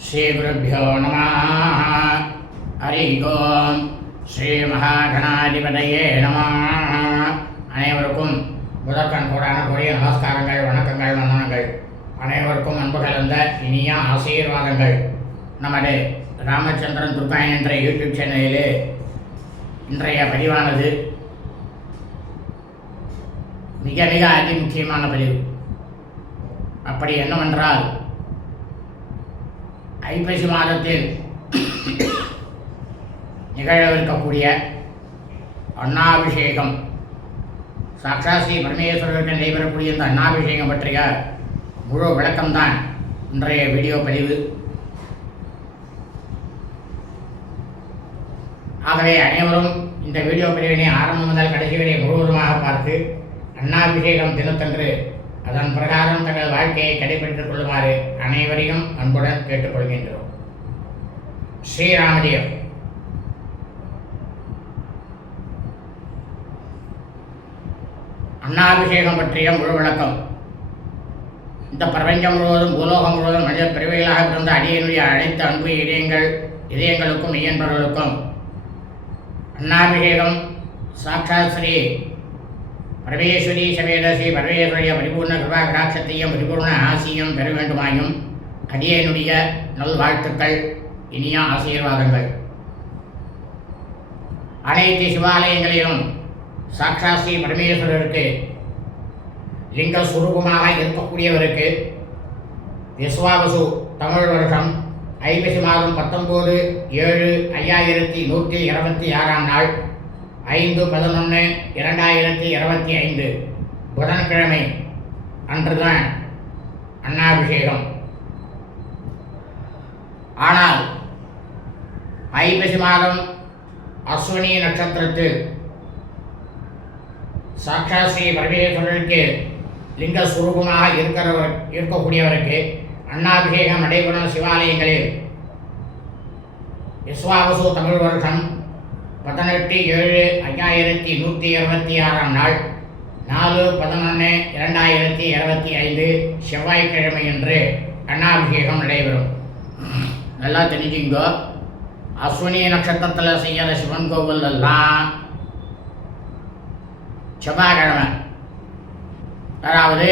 ஸ்ரீகுருப்போ நம. ஹரி ஓம். ஸ்ரீ மகாகணாதிபதியே நம. அனைவருக்கும் முதற்கண் கூடான கொடிய நமஸ்காரங்கள் வணக்கங்கள் வந்தனங்கள் அனைவருக்கும் அன்பு கலந்த இனிய ஆசீர்வாதங்கள். நமது ராமச்சந்திரன் துர்காயன் என்ற யூடியூப் சேனலிலே இன்றைய பதிவானது மிக மிக அதி முக்கியமான பதிவு. அப்படி என்னவென்றால் ஐப்பசி மாதத்தில் நிகழவிருக்கக்கூடிய அண்ணாபிஷேகம் சாக்ஷாஸ்ரீ ஸ்ரீ பரமேஸ்வரருக்கு நடைபெறக்கூடிய இந்த அண்ணாபிஷேகம் பற்றிய முழு விளக்கம்தான் இன்றைய வீடியோ பதிவு. ஆகவே அனைவரும் இந்த வீடியோ பதிவினை ஆரம்பம் முதல் கடைசி வரை முழுவதுமாக பார்த்து அண்ணாபிஷேகம் தினத்தன்று அதன் பிரகாரம் தங்கள் வாழ்க்கையை கடைபிடித்துக் கொள்ளுமாறு அனைவரையும் அன்புடன் கேட்டுக்கொள்கின்றோம். ஸ்ரீராமஜெயம். அண்ணாபிஷேகம் பற்றிய முழு விளக்கம். இந்த பிரபஞ்சம் முழுவதும் பூலோகம் முழுவதும் மனித பிரிவுகளாக பிறந்த அடியனுடைய அனைத்து அன்பு இதயங்கள் இதயங்களுக்கும் இயன்பவர்களுக்கும் அண்ணாபிஷேகம் சாட்சாத் ஸ்ரீ பரமேஸ்வரி சமேத ஸ்ரீ பரமேஸ்வரிய பரிபூர்ண கிருபா கடாட்சத்தையும் பரிபூர்ண ஆசியும் பெற வேண்டுமாயும் அடியனுடைய நல்வாழ்த்துக்கள் இனிய ஆசீர்வாதங்கள். அனைத்து சிவாலயங்களிலும் சாக்ஷா ஸ்ரீ பரமேஸ்வரருக்கு லிங்க சுரூபமாக இருக்கக்கூடியவருக்கு விஸ்வாவசு தமிழ் வருஷம் ஐப்பசி மாதம் பத்தொம்போது ஏழு ஐயாயிரத்தி நூற்றி இருபத்தி ஆறாம் நாள் ஐந்து பதினொன்று இரண்டாயிரத்தி இருபத்தி ஐந்து. புதன்கிழமை அன்றுதான் அண்ணாபிஷேகம் ஆனால் ஐப்பசி மாதம் அஸ்வினி நட்சத்திரத்தில் சாக்ஷா ஸ்ரீ பரமேஸ்வரருக்கு லிங்க சுரூபமாக இருக்கிறவர் இருக்கக்கூடியவருக்கு அண்ணாபிஷேகம் நடைபெறும் சிவாலயங்களில். விஸ்வாவசு தமிழ் வருஷம் பதினெட்டு ஏழு ஐயாயிரத்தி நூற்றி இருபத்தி ஆறாம் நாள் நாலு பதினொன்று இரண்டாயிரத்தி இருபத்தி ஐந்து செவ்வாய்க்கிழமை என்று அண்ணாபிஷேகம் நடைபெறும். நல்லா தெரிஞ்சுங்கோ அஸ்வினி நட்சத்திரத்தில் செய்கிற சிவன் கோவில் எல்லாம் செவ்வாய்க்கிழமை. அதாவது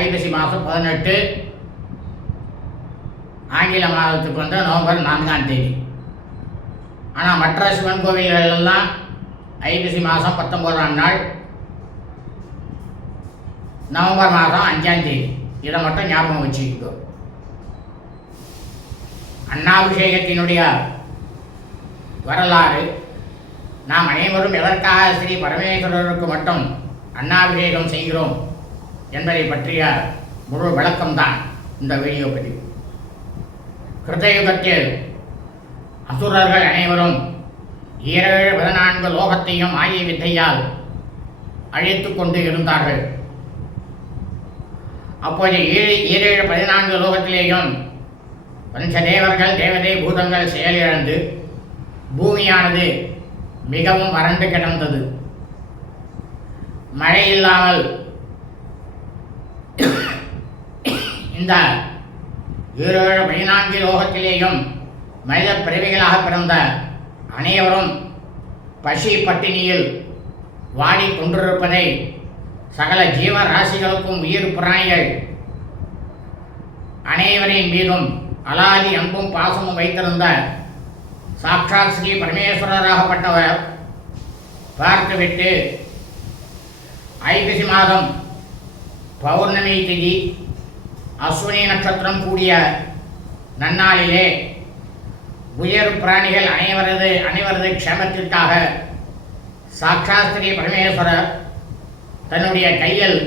ஐப்பசி மாதம் பதினெட்டு ஆங்கில மாதத்துக்கு வந்து நவம்பர் நான்காம் தேதி. ஆனால் மற்ற சிவன் கோவில்களெல்லாம் ஐப்பசி மாதம் பத்தொம்போதாம் நாள் நவம்பர் மாதம் அஞ்சாம் தேதி. இதை மட்டும் ஞாபகம் வச்சுக்கிட்டோம் அண்ணாபிஷேகத்தினுடைய வரலாறு நாம் அனைவரும் எதற்காக ஸ்ரீ பரமேஸ்வரருக்கு மட்டும் அண்ணாபிஷேகம் செய்கிறோம் என்பதை பற்றிய முழு விளக்கம்தான் இந்த வீடியோ பதிவு. கிருதயுகத்தில் அசுரர்கள் அனைவரும் ஏழு பதினான்கு லோகத்தையும் ஆய வித்தையால் அழைத்து கொண்டு இருந்தார்கள். அப்போது ஏழு ஏழு பதினான்கு லோகத்திலேயும் பஞ்சதேவர்கள் தேவதை பூதங்கள் செயலிழந்து பூமியானது மிகவும் வறண்டு கிடந்தது. மழை இல்லாமல் இந்த ஏழு பதினான்கு லோகத்திலேயும் மனித பிறவிகளாக பிறந்த அனைவரும் பசி பட்டினியில் வாடி கொண்டிருப்பதை சகல ஜீவராசிகளுக்கும் உயிர் பிராணிகள் அனைவரின் மீதும் அலாதி அன்பும் பாசமும் வைத்திருந்த சாக்ஷாத் ஸ்ரீ பரமேஸ்வரராகப்பட்டவர் பார்த்துவிட்டு ஐப்பசி மாதம் பௌர்ணமி திதி அஸ்வினி நட்சத்திரம் கூடிய நன்னாளிலே உயர் பிராணிகள் அனைவரது அனைவரது க்ஷேமத்திற்காக. சாக்ஷாஸ்திரி பரமேஸ்வரர் தன்னுடைய கையில்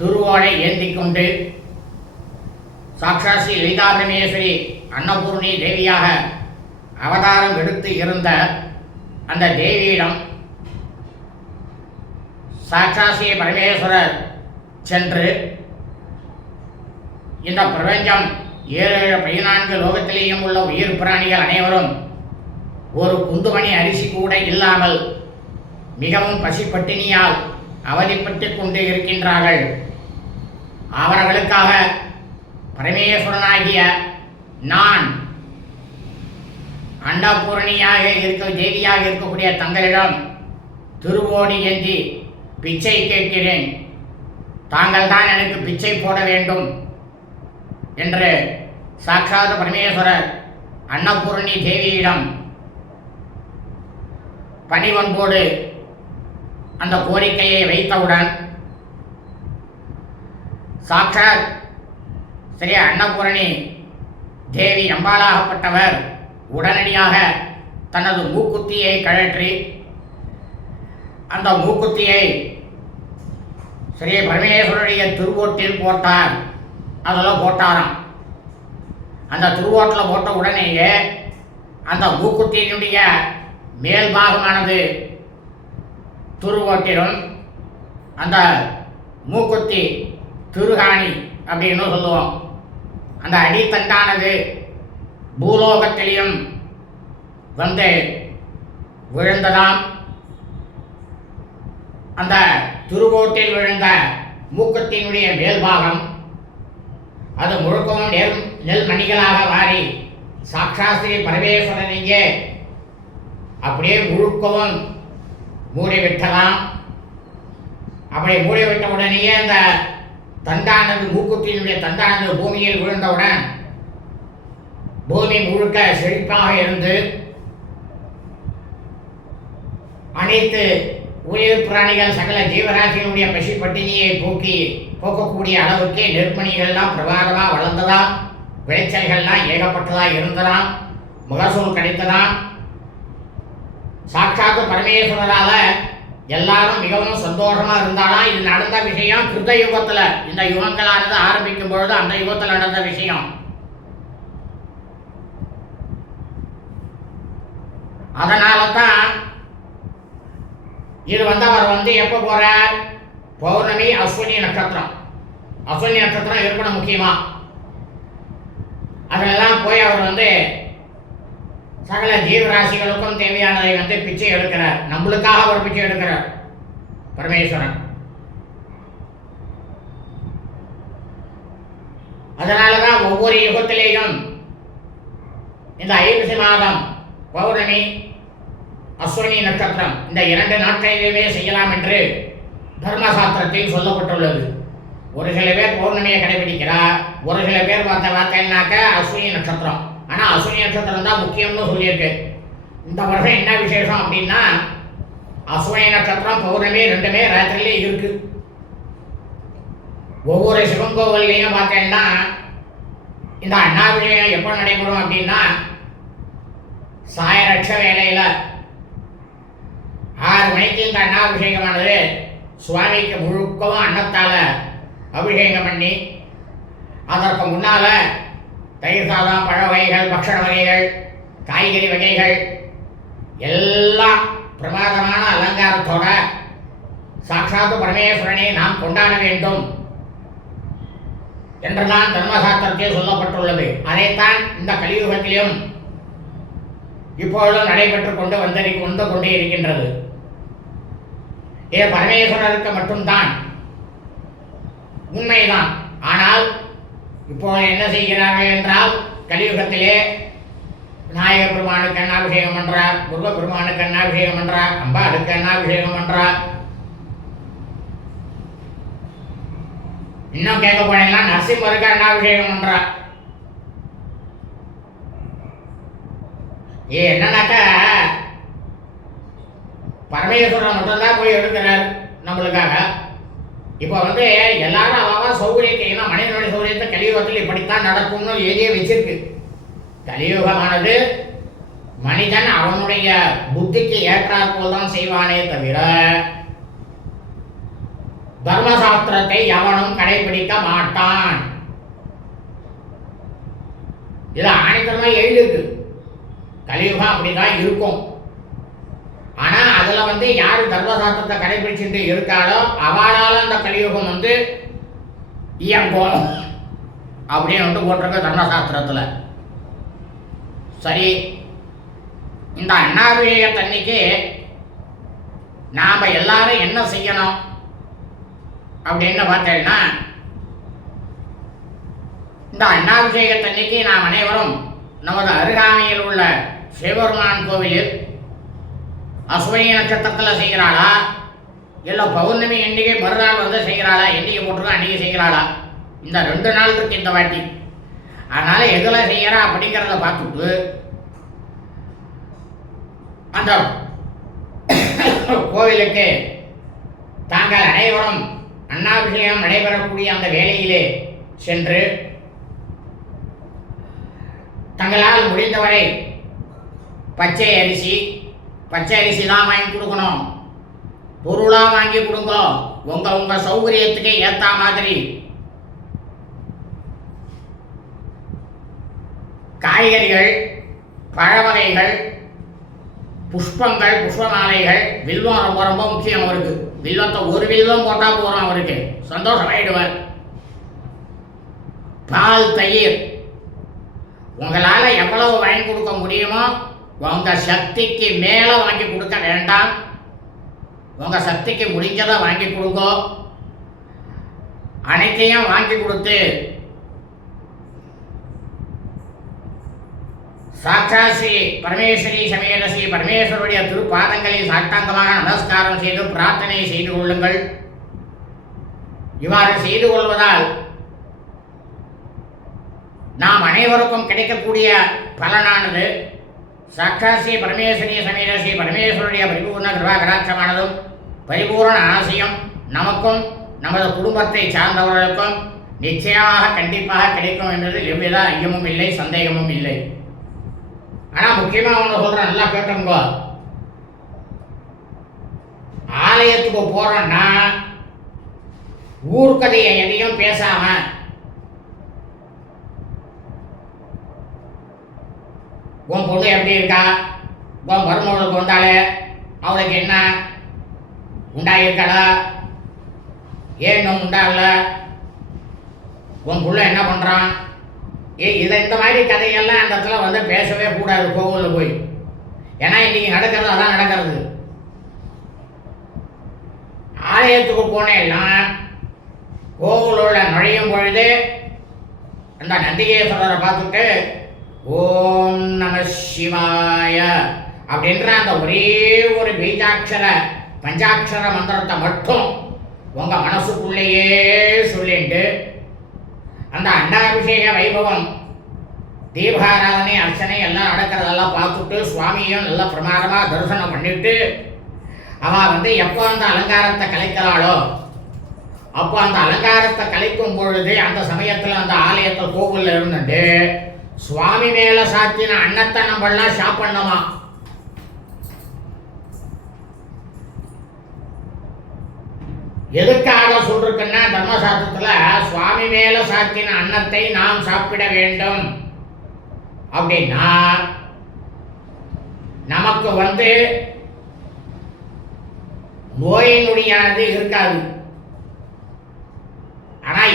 துருவோடை ஏந்தி கொண்டு சாக்ஷாத் லலிதா பரமேஸ்வரி அன்னபூர்ணி தேவியாக அவதாரம் எடுத்து இருந்த அந்த தேவியிடம் சாட்சாசிய பரமேஸ்வரர் சென்று இந்த பிரபஞ்சம் ஏழு ஏழு பதினான்கு லோகத்திலேயும் உள்ள உயிர் பிராணிகள் அனைவரும் ஒரு குந்துமணி அரிசி கூட இல்லாமல் மிகவும் பசிப்பட்டினியால் அவதிப்பட்டு கொண்டு இருக்கின்றார்கள். அவர்களுக்காக பரமேஸ்வரனாகிய நான் அண்டபூரணியாக இருக்க தேவியாக இருக்கக்கூடிய தங்களிடம் திருவோடி என்று பிச்சை கேட்கிறேன். தாங்கள் தான் எனக்கு பிச்சை போட வேண்டும். என்று சாட்சாத் பரமேஸ்வரர் அன்னபூரணி தேவியிடம் பணிவன்போடு அந்த கோரிக்கையை வைத்தவுடன் சாட்சாத் ஸ்ரீ அன்னபூரணி தேவி அம்பாளாகப்பட்டவர் உடனடியாக தனது மூக்குத்தியை கழற்றி அந்த மூக்குத்தியை ஸ்ரீ பரமேஸ்வருடைய திருவோட்டில் போட்டார். அதெல்லாம் போட்டாராம். அந்த திருவோட்டில் போட்ட உடனேயே அந்த மூக்குத்தியினுடைய மேல் பாகமானது துருவோட்டிலும் அந்த மூக்குத்தி திருகாணி அப்படின்னு சொல்லுவோம். அந்த அடித்தண்டானது பூலோகத்திலையும் வந்து விழுந்ததாம். அந்த திருவோட்டில் விழுந்த மூக்கத்தினுடைய மேல்பாகம் அது முழுக்கவும் நெல் நெல் மணிகளாக மாறி சாட்சாஸ்திரி பரமேஸ்வரனையே அப்படியே முழுக்கவும் மூடிவிட்டலாம் அப்படி மூடிவிட்ட உடனேயே அந்த தண்டானது மூக்குத்தியினுடைய தண்டானது பூமியில் விழுந்தவுடன் பூமி முழுக்க செழிப்பாக இருந்து அனைத்து உயிர் பிராணிகள் சகல ஜீவராசிகளுடைய பசி பட்டினியை போக்கி போக்கக்கூடிய அளவுக்கு நெற்பணிகள்லாம் பிரபாகமாக வளர்ந்ததாம் விளைச்சல்கள்லாம் ஏகப்பட்டதாக இருந்ததாம் முகசூல் கிடைத்ததாம் சாட்சாத்து பரமேஸ்வரரால் எல்லாரும் மிகவும் சந்தோஷமாக இருந்தாலும் இது நடந்த விஷயம் கிருத யுகத்தில் இந்த யுகங்களானது ஆரம்பிக்கும் பொழுது அந்த யுகத்தில் நடந்த விஷயம். அதனால தான் இது வந்து அவர் வந்து எப்போ போகிறார் பௌர்ணமி அஸ்வினி நட்சத்திரம். அஸ்வினி நட்சத்திரம் இருக்கணும் முக்கியமா. அதெல்லாம் போய் அவர் வந்து சகல ஜீவராசிகளுக்கும் தேவையானதை வந்து பிச்சை எடுக்கிறார். நம்மளுக்காக அவர் பிச்சை எடுக்கிறார். பரமேஸ்வரன். அதனாலதான் ஒவ்வொரு யுகத்திலேயும் இந்த ஐப்பசி மாதம் பௌர்ணமி அஸ்வினி நட்சத்திரம் இந்த இரண்டு நாட்களிலுமே செய்யலாம் என்று தர்மசாஸ்திரத்தில் சொல்லப்பட்டுள்ளது. ஒரு சில பேர் பௌர்ணமியை கடைபிடிக்கிறார். ஒரு சில பேர் பார்த்த பார்த்தேன்னாக்க அஸ்வினி நட்சத்திரம். ஆனால் அஸ்வினி நட்சத்திரம் தான் முக்கியம்னு சொல்லியிருக்கு. இந்த வருஷம் என்ன விசேஷம் அப்படின்னா அஸ்வினி நட்சத்திரம் பௌர்ணமி ரெண்டுமே ராத்திரிலே இருக்கு. ஒவ்வொரு சிவன் கோவில்லையும் பார்த்தேன்னா இந்த அண்ணாபிஷேகம் எப்போ நடைபெறும் அப்படின்னா சாயரட்ச வேலையில் ஆறு மணிக்கு இந்த அண்ணாபிஷேகமானது சுவாமிக்கு முழுக்கவும் அன்னத்தால் அபிஷேகம் பண்ணி அதற்கு முன்னால் தயிர் சாதம் பழ வகைகள் பக்ஷண வகைகள் காய்கறி வகைகள் எல்லாம் பிரமாதமான அலங்காரத்தோட சாட்சாத்து பரமேஸ்வரனை நாம் கொண்டாட வேண்டும் என்றுதான் தர்மசாஸ்திரத்தில் சொல்லப்பட்டுள்ளது. அதைத்தான் இந்த கலியுகத்திலும் இப்பொழுதும் நடைபெற்று கொண்டு வந்தறி கொண்டு கொண்டே இருக்கின்றது. இது பரமேஸ்வரருக்கு மட்டும்தான். உண்மைதான். ஆனால் இப்போ என்ன செய்கிறார்கள் என்றால் கலியுகத்திலே விநாயகர் பெருமானுக்கு அண்ணாபிஷேகம் பண்ணுறார் முருக பெருமானுக்கு அண்ணாபிஷேகம் பண்ணுறார் அம்பாளுக்கு அண்ணாபிஷேகம் பண்ணுறார் இன்னும் கேட்க போனீங்கன்னா நரசிம்மருக்கு அண்ணாபிஷேகம் பண்ணுறார் ஏ என்னன்னாக்கா பரமேஸ்வரன் மட்டும்தான் போய் எடுக்கிறார் நம்மளுக்காக. இப்போ வந்து எல்லாரும் அவாவா சௌகரியத்தை ஏன்னா மனிதனுடைய சௌகரியத்தை கலியுகத்தில் இப்படித்தான் நடக்கும்னு எழுதிய வச்சிருக்கு. கலியுகமானது மனிதன் அவனுடைய புத்திக்கு ஏற்றாற்போல் தான் செய்வானே தவிர தர்மசாஸ்திரத்தை எவனும் கடைபிடிக்க மாட்டான். இது ஆணித்தரமாக எழுதிருக்கு கலியுகம் அப்படிதான் இருக்கும். அதில் வந்து யார் தர்மசாஸ்திரத்தை கடைபிடிச்சுட்டு இருக்காளோ அவளால் அந்த கலியுகம் வந்து இயங்கும். அப்படின்னு வந்து போட்டிருக்க தர்மசாஸ்திரத்தில். சரி. இந்த அண்ணாபிஷேகத்தன்னைக்கு நாம் எல்லாரும் என்ன செய்யணும்? அப்படின்னு பார்த்தேன்னா இந்த அண்ணாபிஷேகத்தன்னைக்கு நாம் அனைவரும் நமது அருகாமையில் உள்ள சிவபெருமான் கோவிலில் அஸ்வினி நட்சத்திரத்தில் செய்கிறாளா? இல்லை பௌர்ணமி எண்ணிக்கை மறுநாள் வந்து செய்கிறாளா? எண்ணிக்கை போட்டிருக்கோம் அன்றைக்கி செய்கிறாளா? இந்த ரெண்டு நாள் இருக்கு இந்த வாட்டி. அதனால் எதில் செய்கிறா அப்படிங்கிறத பார்த்துட்டு அந்த கோவிலுக்கு தாங்கள் அனைவரும் அண்ணாபிஷேகம் நடைபெறக்கூடிய அந்த வேலையிலே சென்று தங்களால் முடிந்தவரை பச்சை அரிசி பச்சை அரிசி தான் வாங்கி கொடுக்கணும். பொருளாக வாங்கி கொடுங்க. உங்க உங்க சௌகரியத்துக்கு ஏற்ற மாதிரி. காய்கறிகள் பழவகைகள் புஷ்பங்கள் புஷ்ப மாலைகள் வில்வம் ரொம்ப ரொம்ப முக்கியம் அவருக்கு. வில்வத்தை ஒரு வில்வம் போட்டால் போகிறோம் அவருக்கு. சந்தோஷமாயிடுவார் பால் தயிர். உங்களால் எவ்வளவு வாங்கி கொடுக்க முடியுமோ உங்க சக்திக்கு மேல வாங்கி கொடுக்க வேண்டாம். உங்க சக்திக்கு முடிஞ்சதை வாங்கி கொடுங்க. அனைத்தையும் வாங்கி கொடுத்து சாட்சா ஸ்ரீ பரமேஸ்வரி சமேத ஸ்ரீ பரமேஸ்வருடைய திருப்பாதங்களை சாட்டாங்கமாக நமஸ்காரம் செய்து பிரார்த்தனை செய்து கொள்ளுங்கள். இவ்வாறு செய்து கொள்வதால் நாம் அனைவருக்கும் கிடைக்கக்கூடிய பலனானது சாட்சா ஸ்ரீ பரமேஸ்வரி சமேத ஸ்ரீ பரமேஸ்வருடைய பரிபூர்ண கிருபாகராட்சமானதும் பரிபூர்ண ஆசையும் நமக்கும் நமது குடும்பத்தை சார்ந்தவர்களுக்கும் நிச்சயமாக கண்டிப்பாக கிடைக்கும் என்பது எவ்வித ஐயமும் இல்லை சந்தேகமும் இல்லை. ஆனால் முக்கியமாக ஒன்று சொல்கிறேன் நல்லா கேட்டுங்க ஆலயத்துக்கு போகிறோன்னா ஊர்கதையை எதையும் பேசாமல் உன் பொண்ணு எப்படி இருக்கா? உன் மருமகளுக்கு வந்தாலே அவளுக்கு என்ன? உண்டாயிருக்காளா? ஏன் இன்னும் உண்டாகல? உன் புள்ள என்ன பண்ணுறான் ஏ இதை இந்த மாதிரி கதையெல்லாம் அந்த இடத்துல வந்து பேசவே கூடாது கோவிலில் போய். ஏன்னா இன்னைக்கு நடக்கிறது அதான் நடக்கிறது. ஆலயத்துக்கு போனேன்னா கோவிலுள்ள நுழையும் பொழுது அந்த நந்திகேஸ்வரரை பார்த்துட்டு ஓம் நம சிவாய அப்படின்ற அந்த ஒரே ஒரு பீஜாட்சர பஞ்சாட்சர மந்திரத்தை மட்டும் உங்கள் மனசுக்குள்ளேயே சொல்லிட்டு அந்த அண்டாபிஷேக வைபவம் தீபாராதனை அர்ச்சனை எல்லாம் நடக்கிறதெல்லாம் பார்த்துட்டு சுவாமியும் நல்லா பிரமாதமாக தரிசனம் பண்ணிட்டு அவள் வந்து எப்போ அந்த அலங்காரத்தை கலைக்கிறாளோ அப்போ அந்த அலங்காரத்தை கலைக்கும் பொழுது அந்த சமயத்தில் அந்த ஆலயத்தில் கோவிலில் இருந்துட்டு சுவாமி மேல சாத்தின அன்னத்தை நம்மளாம் சாப்பிடணுமா எதுக்காக சொல்றதுன்னா தர்மசாஸ்திரத்துல சுவாமி மேல சாத்தின அன்னத்தை நாம் சாப்பிட வேண்டும். அப்படின்னா நமக்கு வந்து நோயினுடையானது இருக்காது.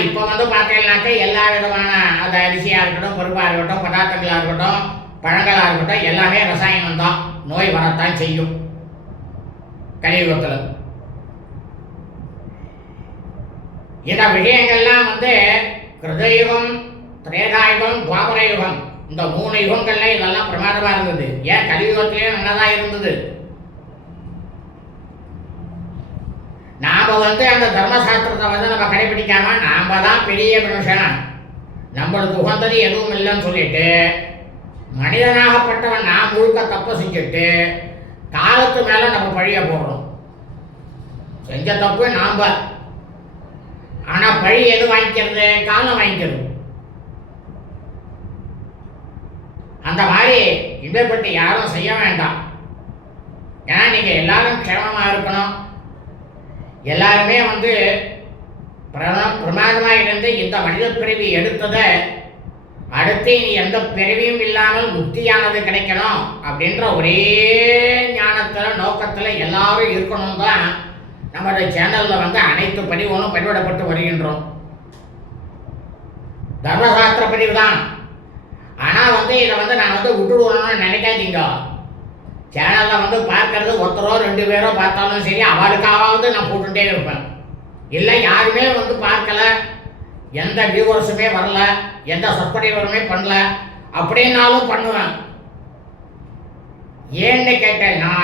இப்போ வந்து பார்த்தீங்கன்னாக்க எல்லா விதமான அந்த அரிசியாக இருக்கட்டும் பருப்பாக இருக்கட்டும் பதார்த்தங்களாக இருக்கட்டும் பழங்களாக இருக்கட்டும் எல்லாமே ரசாயனம் தான். நோய் வரத்தான் செய்யும். கலியுகத்தில் இந்த விஷயங்கள்லாம் வந்து கிருதயுகம் திரேதாயுகம் துவாபர யுகம் இந்த மூணு யுகங்கள்ல இதெல்லாம் பிரமாதமாக இருந்தது. ஏன் கலியுகத்திலேயே நல்லதாக இருந்தது? நாம வந்து அந்த தர்மசாஸ்திரத்தை வந்து நம்ம கடைபிடிக்காம நாம் தான் பெரிய மனுஷன்? நம்மளுக்கு உகந்தது எதுவும் இல்லைன்னு சொல்லிட்டு மனிதனாகப்பட்டவன் நான் முழுக்க தப்பு செஞ்சுட்டு காலத்து மேலே நம்ம பழிய போடுறோம். செஞ்ச தப்பு நாம் ஆனால் பழி எது வாங்கிக்கிறது? காலம் வாங்கிக்கிறது. அந்த மாதிரி இதைப்பட்டு யாரும் செய்ய வேண்டாம். ஏன்னா நீங்கள் எல்லாரும் க்ஷேமமாக இருக்கணும். எல்லாருமே வந்து பிரமா பிரமாதமாக இருந்து இந்த மனித பிறவி எடுத்ததை அடுத்து இனி எந்த பிறவியும் இல்லாமல் முக்தியானது கிடைக்கணும் அப்படின்ற ஒரே ஞானத்தில் நோக்கத்தில் எல்லாரும் இருக்கணும் தான் நம்மளுடைய சேனலில் வந்து அனைத்து பதிவுகளும் பதிவிடப்பட்டு வருகின்றோம். தர்மசாஸ்திர பதிவு தான். ஆனால் வந்து இதை வந்து நான் வந்து விட்டுடுவோம்னு நினைக்காதீங்க. சேனலில் வந்து பார்க்கறது ஒருத்தரோ ரெண்டு பேரோ பார்த்தாலும் சரி அவளுக்காவது நான் போட்டுகிட்டே இருப்பேன். இல்லை யாருமே வந்து பார்க்கல. எந்த வியூவர்ஸுமே வரல. எந்த சப்ஸ்கிரைபருமே பண்ணல. அப்படின்னாலும் பண்ணுவேன். ஏன்னு கேட்டேன்னா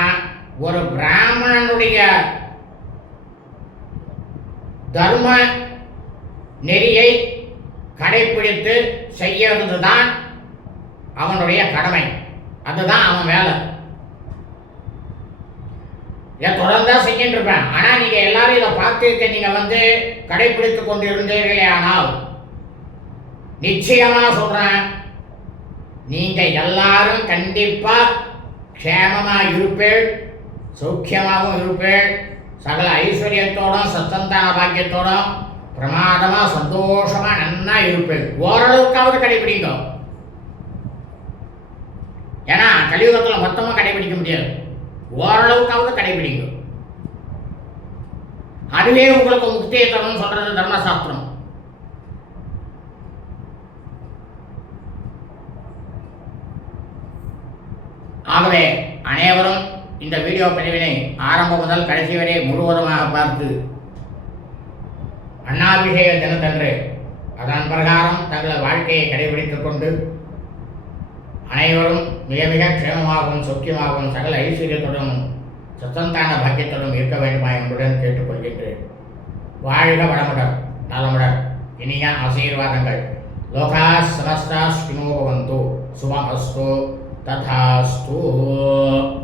ஒரு பிராமணனுடைய தர்ம நெறியை கடைப்பிடித்து செய்யறது தான் அவனுடைய கடமை. அதுதான் அவன் வேலை. இதை தொடர்ந்தா செஞ்சுட்டு இருப்பேன். ஆனால் நீங்கள் எல்லாரும் இதை பார்த்துருக்க நீங்கள் வந்து கடைபிடித்து கொண்டு இருந்தீர்களே ஆனால் நிச்சயமாக சொல்கிறேன் நீங்கள் எல்லாரும் கண்டிப்பாக க்ஷேமமாக இருப்பேள் சௌக்கியமாகவும் இருப்பேள் சகல ஐஸ்வர்யத்தோடும் சத்தந்தான பாக்கியத்தோடும் பிரமாதமாக சந்தோஷமாக நன்னா இருப்பேள் ஓரளவுக்காவது கடைபிடிக்கும் ஏன்னா கலியுகத்தில் மொத்தமாக கடைபிடிக்க முடியாது. ஓரளவுக்காவது கடைபிடிங்க. அதுவே உங்களுக்கு முக்தியை தரணும்னு சொல்றது தர்மசாஸ்திரம். ஆகவே அனைவரும் இந்த வீடியோ பதிவினை ஆரம்பம் முதல் கடைசி வரை முழுவதுமாக பார்த்து அண்ணாபிஷேக தினத்தன்று அதன் பிரகாரம் தங்கள் வாழ்க்கையை கடைபிடித்துக் கொண்டு அனைவரும் மிக மிக க்ஷேமமாகவும் சொக்கியமாகவும் சகல ஐஸ்வர்யத்துடன் சத்தந்தான பாக்கியத்துடன் இருக்க வேண்டுமா என்புடன் கேட்டுக்கொள்கின்றேன். வாழ்க வளமுடன் நலமுடன். இனிய ஆசீர்வாதங்கள். லோகா சமஸ்தா ஸ்கினோ பவந்து. சுபமஸ்து. ததாஸ்து.